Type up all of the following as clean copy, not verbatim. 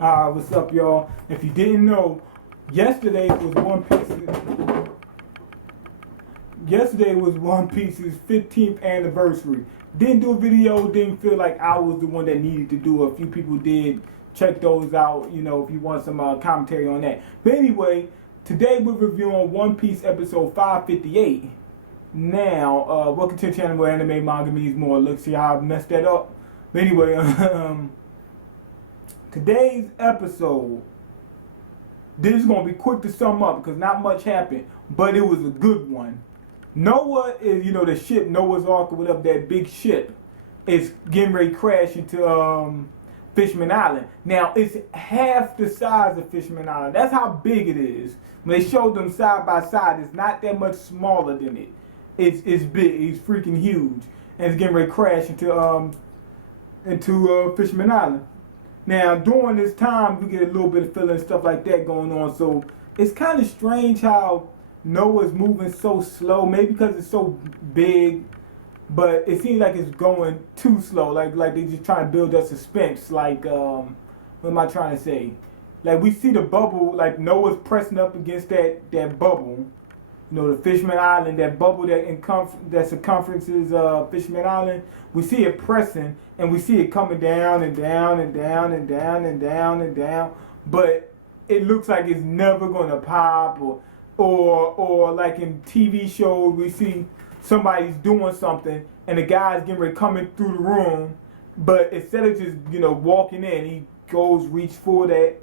What's up, y'all? If you didn't know, yesterday was One Piece's 15th anniversary. Didn't do a video, didn't feel like I was the one that needed to do it. A few people did. Check those out, if you want some commentary on that. But anyway, today we're reviewing One Piece episode 558. Now, welcome to the channel where anime, manga means more. Let's see how I messed that up. But anyway, today's episode, this is going to be quick to sum up because not much happened, but it was a good one. Noah is, the ship, Noah's Ark or whatever, that big ship is getting ready to crash into Fishman Island. Now, it's half the size of Fishman Island. That's how big it is. When they showed them side by side, it's not that much smaller than it. It's big. It's freaking huge. And it's getting ready to crash into Fishman Island. Now, during this time, we get a little bit of feeling and stuff like that going on. So, it's kind of strange how Noah's moving so slow. Maybe because it's so big, but it seems like it's going too slow. Like they just trying to build up suspense. Like, what am I trying to say? Like, we see the bubble, like Noah's pressing up against that bubble. The Fishman Island, that bubble that circumferences Fishman Island. We see it pressing, and we see it coming down and down and down and down and down and down. But it looks like it's never gonna pop, or like in TV shows, we see somebody's doing something, and the guy's getting ready coming through the room, but instead of just walking in, he goes reach for that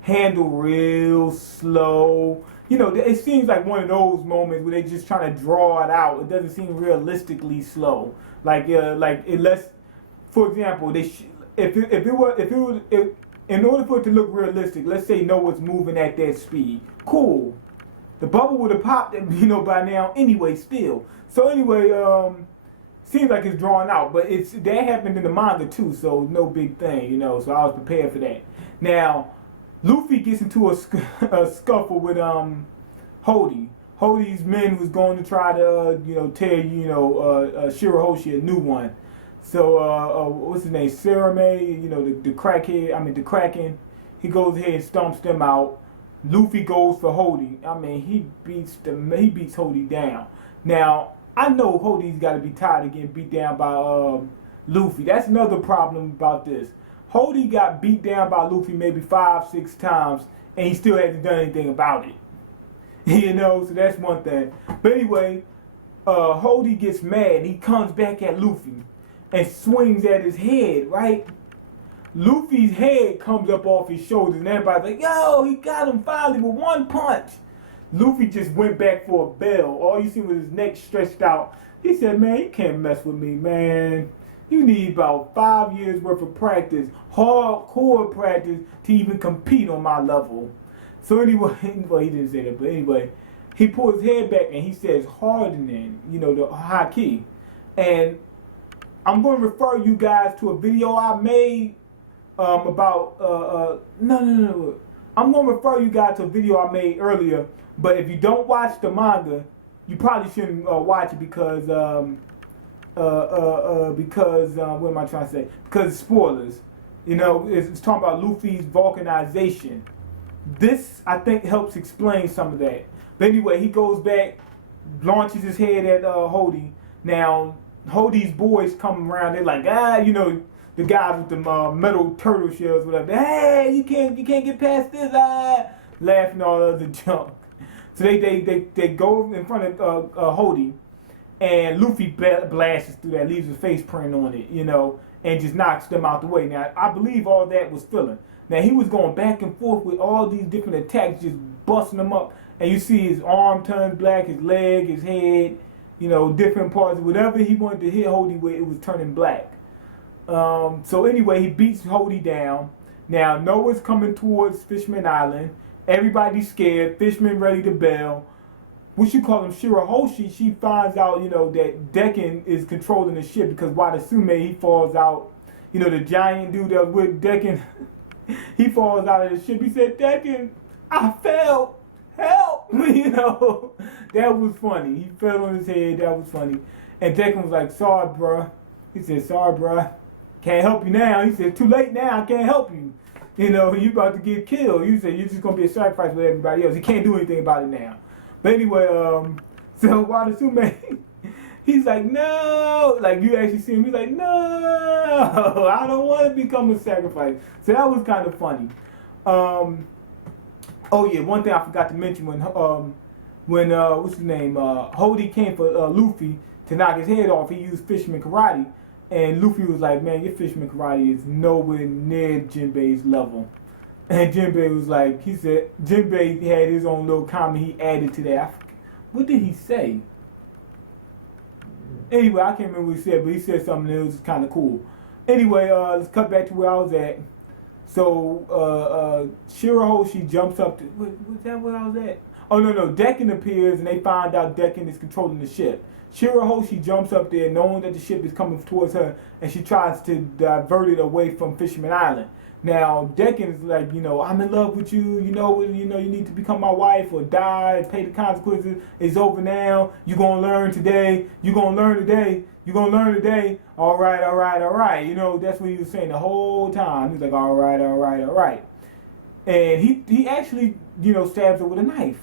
handle real slow. It seems like one of those moments where they're just trying to draw it out. It doesn't seem realistically slow. Unless, for example, in order for it to look realistic, let's say Noah's moving at that speed. Cool. The bubble would have popped, by now anyway. Still. So anyway, seems like it's drawn out, but that happened in the manga too. So no big thing, So I was prepared for that. Now, Luffy gets into a scuffle with Hody. Hody's men was going to try to tear Shirahoshi a new one. So what's his name? Sarame, the crackhead. The Kraken. He goes ahead and stomps them out. Luffy goes for Hody. He beats Hody down. Now I know Hody's got to be tired of getting beat down by Luffy. That's another problem about this. Hody got beat down by Luffy maybe 5-6 times, and he still hasn't done anything about it. So that's one thing. But anyway, Hody gets mad. He comes back at Luffy and swings at his head, right? Luffy's head comes up off his shoulders, and everybody's like, yo, he got him finally with one punch. Luffy just went back for a bell. All you see was his neck stretched out. He said, man, you can't mess with me, man. You need about 5 years worth of practice, hardcore practice, to even compete on my level. So anyway, well, he didn't say that, but anyway, he pulls his head back and he says, hardening, the high key. And I'm going to refer you guys to a video I made about, no. I'm going to refer you guys to a video I made earlier, but if you don't watch the manga, you probably shouldn't watch it because what am I trying to say? Because it's spoilers. It's talking about Luffy's vulcanization. This, I think, helps explain some of that. But anyway, he goes back, launches his head at Hody. Now, Hody's boys come around. They're like, the guys with the metal turtle shells, whatever. Hey, you can't get past this. Laughing all other junk. So they go in front of Hody. And Luffy blasts through that, leaves his face print on it, and just knocks them out the way. Now, I believe all that was filling. Now, he was going back and forth with all these different attacks, just busting them up. And you see his arm turns black, his leg, his head, different parts. Whatever he wanted to hit Hody with, it was turning black. So anyway, he beats Hody down. Now, Noah's coming towards Fishman Island. Everybody's scared. Fishman ready to bail. What you call him, Shirahoshi, she finds out, that Dekken is controlling the ship because Wadasume, he falls out. The giant dude that was with Dekken, he falls out of the ship. He said, Dekken, I fell. Help! That was funny. He fell on his head. That was funny. And Dekken was like, sorry, bruh. He said, sorry, bruh. Can't help you now. He said, too late now, I can't help you. You know, you about to get killed. You said you're just gonna be a sacrifice with everybody else. He can't do anything about it now. But anyway, so Wadasume, he's like, no, like you actually see him, he's like, no, I don't want to become a sacrifice. So that was kind of funny. Oh yeah, one thing I forgot to mention when what's his name, Hody came for Luffy to knock his head off, he used fisherman karate. And Luffy was like, man, your fisherman karate is nowhere near Jinbei's level. And Jinbei was like, he said, Jinbei had his own little comment he added to that. What did he say? Anyway, I can't remember what he said, but he said something that was kind of cool. Anyway, let's cut back to where I was at. So, Shirahoshi jumps up to, was that where I was at? Oh, no, Dekken appears and they find out Dekken is controlling the ship. Shirahoshi jumps up there knowing that the ship is coming towards her and she tries to divert it away from Fisherman Island. Now, Dekken is like, you know, I'm in love with you, you know, you need to become my wife or die, pay the consequences, it's over now, you're going to learn today, you're going to learn today, you're going to learn today, all right, you know, that's what he was saying the whole time. He's like, all right. And he actually, you know, stabs her with a knife.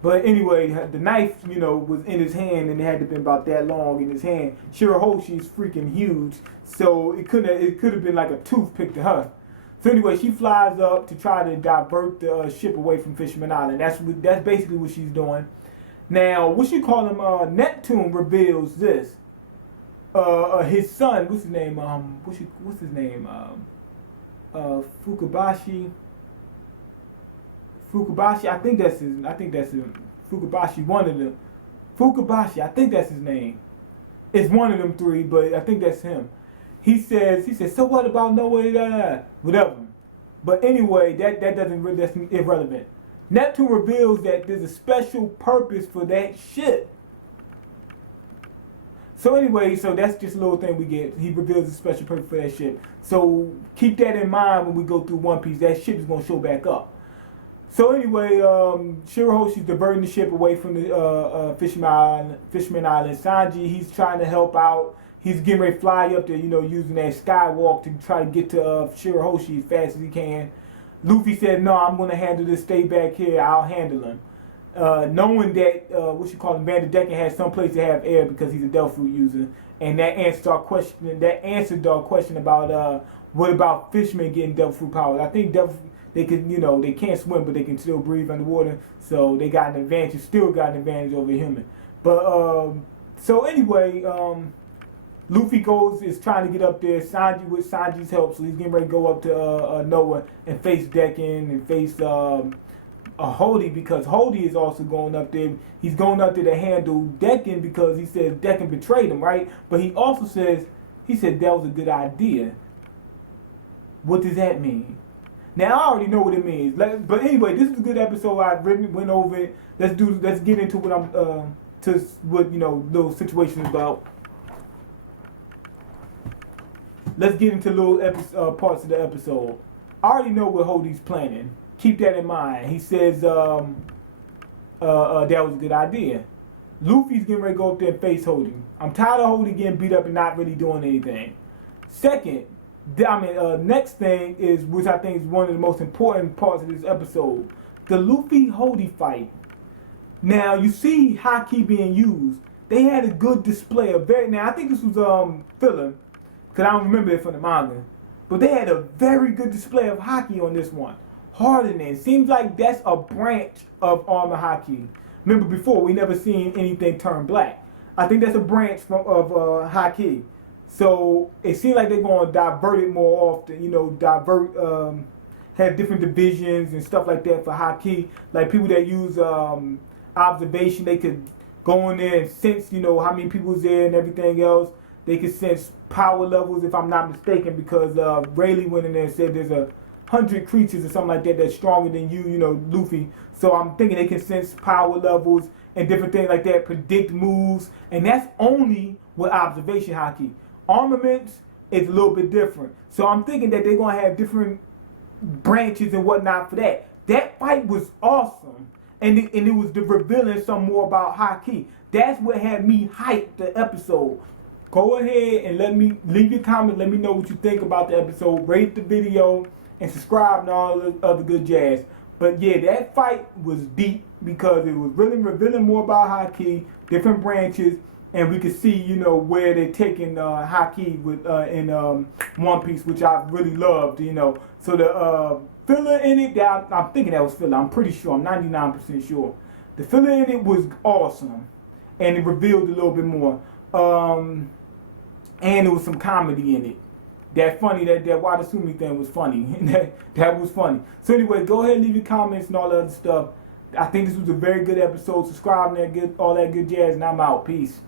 But anyway, the knife, you know, was in his hand and it had to been about that long in his hand. Shirahoshi is freaking huge, so it could have been like a toothpick to her. So anyway, she flies up to try to divert the ship away from Fisherman Island. That's basically what she's doing. Now, what you call him? Neptune reveals this. His son, what's his name? What's his name? Fukabashi. I think that's his. Fukabashi, one of them. Fukabashi, I think that's his name. It's one of them three, but I think that's him. He says, so what about Noah? Whatever. But anyway, that's irrelevant. Neptune reveals that there's a special purpose for that ship. So anyway, so that's just a little thing we get. He reveals a special purpose for that ship. So keep that in mind when we go through One Piece. That ship is going to show back up. So anyway, Shirahoshi's diverting the ship away from the Fisherman Island. Sanji, he's trying to help out. He's getting ready to fly up there, you know, using that skywalk to try to get to Shirahoshi as fast as he can. Luffy said, no, I'm going to handle this. Stay back here. I'll handle him. Knowing that, Vander Decken has some place to have air because he's a Devil Fruit user. And that answered our question about what about fishermen getting Devil Fruit powers. I think they could, you know, they can't swim, but they can still breathe underwater. So they got an advantage, still got an advantage over human. But, so anyway, Luffy is trying to get up there. Sanji, with Sanji's help, so he's getting ready to go up to Noah and face Dekken and face Hody, because Hody is also going up there. He's going up there to handle Dekken because he says Dekken betrayed him, right? But he also says, that was a good idea. What does that mean? Now I already know what it means. But anyway, this is a good episode. I went over it. Let's get into what little situation is about. Let's get into little parts of the episode. I already know what Hody's planning. Keep that in mind. He says that was a good idea. Luffy's getting ready to go up there and face Hody. I'm tired of Hody getting beat up and not really doing anything. Second, next thing is, which I think is one of the most important parts of this episode, the Luffy-Hody fight. Now, you see Haki being used. They had a good display of now I think this was filler, because I don't remember it from the manga. But they had a very good display of Haki on this one. Hardening. Seems like that's a branch of Armor Haki. Remember before, we never seen anything turn black. I think that's a branch of Haki. So it seems like they're going to divert it more often, you know, have different divisions and stuff like that for Haki. Like people that use observation, they could go in there and sense, you know, how many people's there and everything else. They could sense power levels, if I'm not mistaken, because Rayleigh went in there and said there's 100 creatures or something like that that's stronger than you, you know, Luffy. So I'm thinking they can sense power levels and different things like that, predict moves, and that's only with observation Haki. Armaments is a little bit different. So I'm thinking that they're going to have different branches and whatnot for that. That fight was awesome. And it was revealing some more about Haki. That's what had me hyped the episode. go ahead and leave your comment. Let me know what you think about the episode. Rate the video and subscribe and all the other good jazz. But yeah, that fight was deep because it was really revealing more about Haki, different branches, and we could see, you know, where they're taking Haki with in One Piece, which I really loved, you know. So the filler in it, I'm thinking that was filler. I'm pretty sure. I'm 99% sure. The filler in it was awesome, and it revealed a little bit more. And there was some comedy in it. That funny, that Wadasumi thing was funny. that was funny. So anyway, go ahead and leave your comments and all the other stuff. I think this was a very good episode. Subscribe and all that good jazz, and I'm out. Peace.